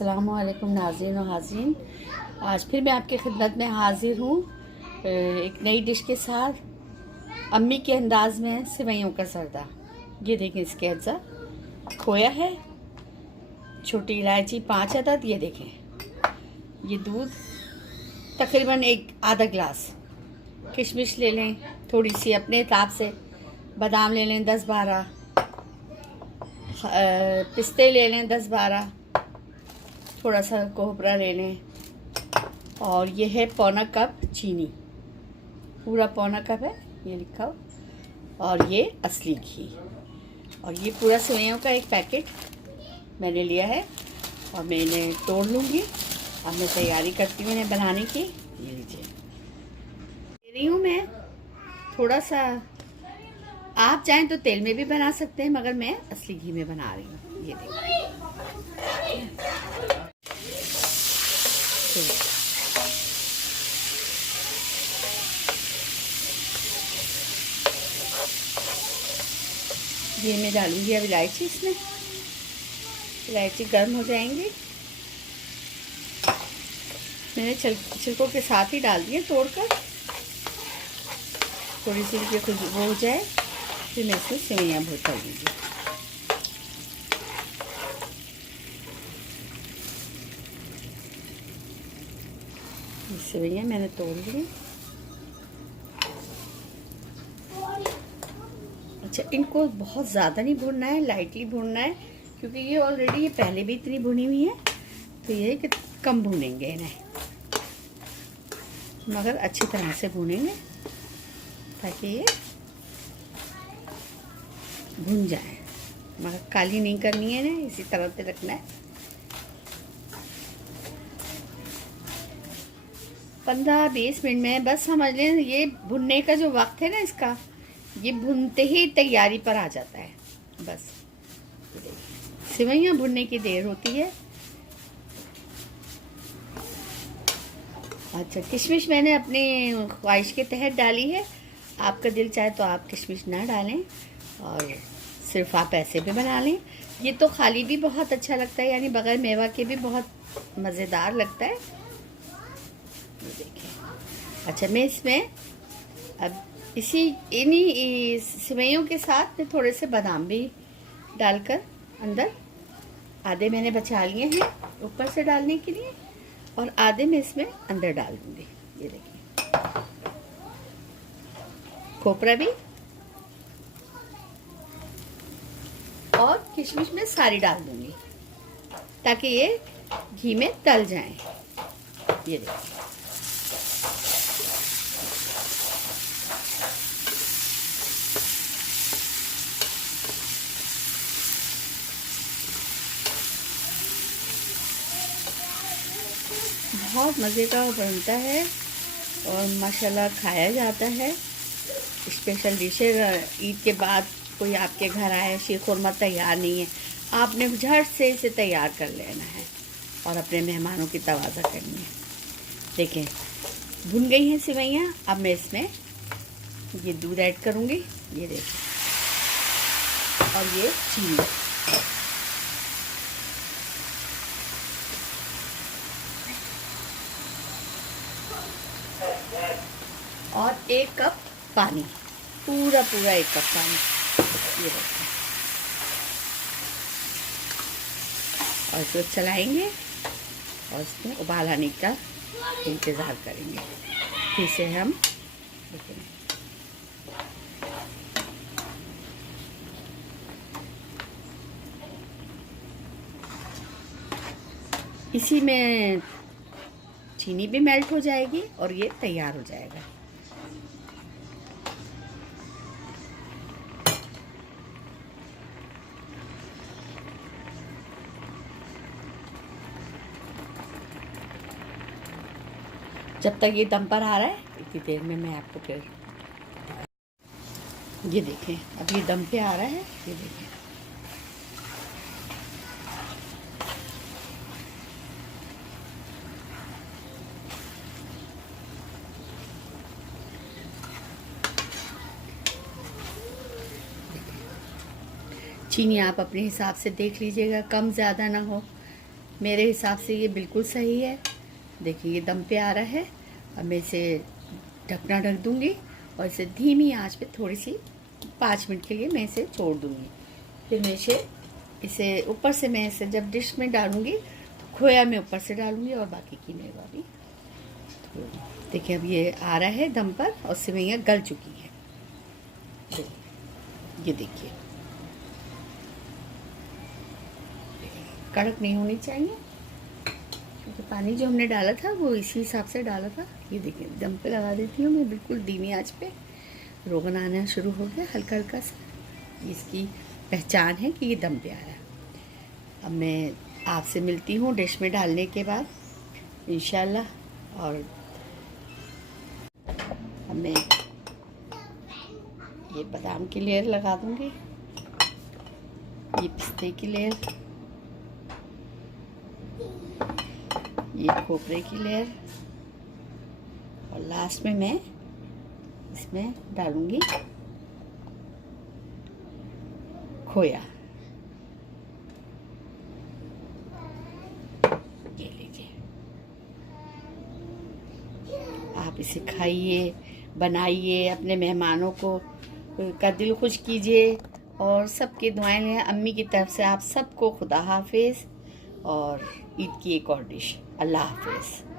अस्सलामुअलैकुम नाज़रीन और हाज़रीन। आज फिर मैं आपकी खिदमत में हाज़िर हूँ एक नई डिश के साथ, अम्मी के अंदाज़ में सेवइयों का ज़र्दा। ये देखें, इसके अज्जा खोया है, छोटी इलायची 5 अदद, ये देखें, ये दूध तकरीबन एक आधा गिलास, किशमिश ले लें थोड़ी सी अपने हिसाब से, बादाम ले लें 10-12, पिस्ते ले लें 10-12, थोड़ा सा कोहबरा ले लें, और ये है पौना कप चीनी, पूरा पौना कप है ये लिखा हो, और ये असली घी, और ये पूरा सेवइयों का एक पैकेट मैंने लिया है और मैं इन्हें तोड़ लूँगी। अब मैं तैयारी करती हूँ इन्हें बनाने की। ये लीजिए, दे रही हूँ मैं थोड़ा सा, आप चाहें तो तेल में भी बना सकते हैं, मगर मैं असली घी में बना रही हूँ। ये देखिए, ये मैं डालूंगी अब इलायची, इसमें इलायची गर्म हो जाएंगी। मैंने छिलकों के साथ ही डाल दिए तोड़कर, थोड़ी सी इनकी खुशबू हो जाए फिर मैं इसमें सेवइयाँ भून कर दूँगी। सेवइयाँ मैंने तोड़ ली। अच्छा, इनको बहुत ज़्यादा नहीं भूनना है, लाइटली भूनना है, क्योंकि ये ऑलरेडी ये पहले भी इतनी भुनी हुई है, तो ये कि कम भूनेंगे इन्हें, मगर अच्छी तरह से भूनेंगे ताकि ये भुन जाए, मगर काली नहीं करनी है इन्हें, इसी तरह से रखना है। 15-20 मिनट में बस समझ लें, ये भुनने का जो वक्त है ना इसका, ये भुनते ही तैयारी पर आ जाता है। बस सेवइयाँ भुनने की देर होती है। अच्छा, किशमिश मैंने अपनी ख्वाहिश के तहत डाली है, आपका दिल चाहे तो आप किशमिश ना डालें और सिर्फ आप ऐसे भी बना लें। ये तो खाली भी बहुत अच्छा लगता है, यानी बगैर मेवा के भी बहुत मज़ेदार लगता है। ये देखें। अच्छा, मैं इसमें अब इन्हीं सेवइयों के साथ में थोड़े से बादाम भी डालकर अंदर, आधे मैंने बचा लिए हैं ऊपर से डालने के लिए, और आधे में इसमें अंदर डाल दूंगी। ये देखिए, खोपरा भी और किशमिश में सारी डाल दूंगी ताकि ये घी में तल जाएं। ये देखिए, बहुत मज़े का बनता है और माशाल्लाह खाया जाता है। स्पेशल डिशेज ईद के बाद कोई आपके घर आए, शीरखुरमा तैयार नहीं है, आपने झट से इसे तैयार कर लेना है और अपने मेहमानों की तवाज़ा करनी है। देखें, भुन गई हैं सेवइयाँ। अब मैं इसमें ये दूध ऐड करूँगी, ये देखें, और ये चीनी, और 1 कप पानी, पूरा 1 कप पानी, ये देखिए, और इसको चलाएंगे और इसमें उबाल आने का इंतज़ार करेंगे। फिर से हम देखेंगे, इसी में चीनी भी मेल्ट हो जाएगी और ये तैयार हो जाएगा। जब तक ये दम पर आ रहा है, इतनी देर में मैं आपको फिर, ये देखें, अब ये दम पे आ रहा है। ये देखें, चीनी आप अपने हिसाब से देख लीजिएगा, कम ज़्यादा ना हो, मेरे हिसाब से ये बिल्कुल सही है। देखिए ये दम पे आ रहा है। अब मैं इसे ढकना ढक दूँगी और इसे धीमी आंच पे थोड़ी सी 5 मिनट के लिए मैं इसे छोड़ दूँगी। फिर मैं इसे ऊपर से मैं इसे जब डिश में डालूँगी तो खोया मैं ऊपर से डालूँगी और बाकी की मेवा भी। तो देखिए अब ये आ रहा है दम पर और सेवइयाँ गल चुकी हैं। ये देखिए कड़क नहीं होनी चाहिए क्योंकि पानी जो हमने डाला था वो इसी हिसाब से डाला था। ये देखिए दम पे लगा देती हूँ मैं बिल्कुल धीमी आंच पे। रोगन आना शुरू हो गया हल्का हल्का सा। इसकी पहचान है कि ये दम पे आ रहा है। अब मैं आपसे मिलती हूँ डिश में डालने के बाद इंशाल्लाह। और अब मैं ये बादाम की लेयर लगा दूँगी, ये पिस्ते की लेयर, ये खोपरे की लेयर और लास्ट में मैं इसमें डालूँगी खोया। ये लीजिए, आप इसे खाइए, बनाइए, अपने मेहमानों को का दिल खुश कीजिए और सबकी दुआएं लें। अम्मी की तरफ से आप सबको खुदा हाफिज़ और ईद की एक और डिश। अल्लाह हाफिज़।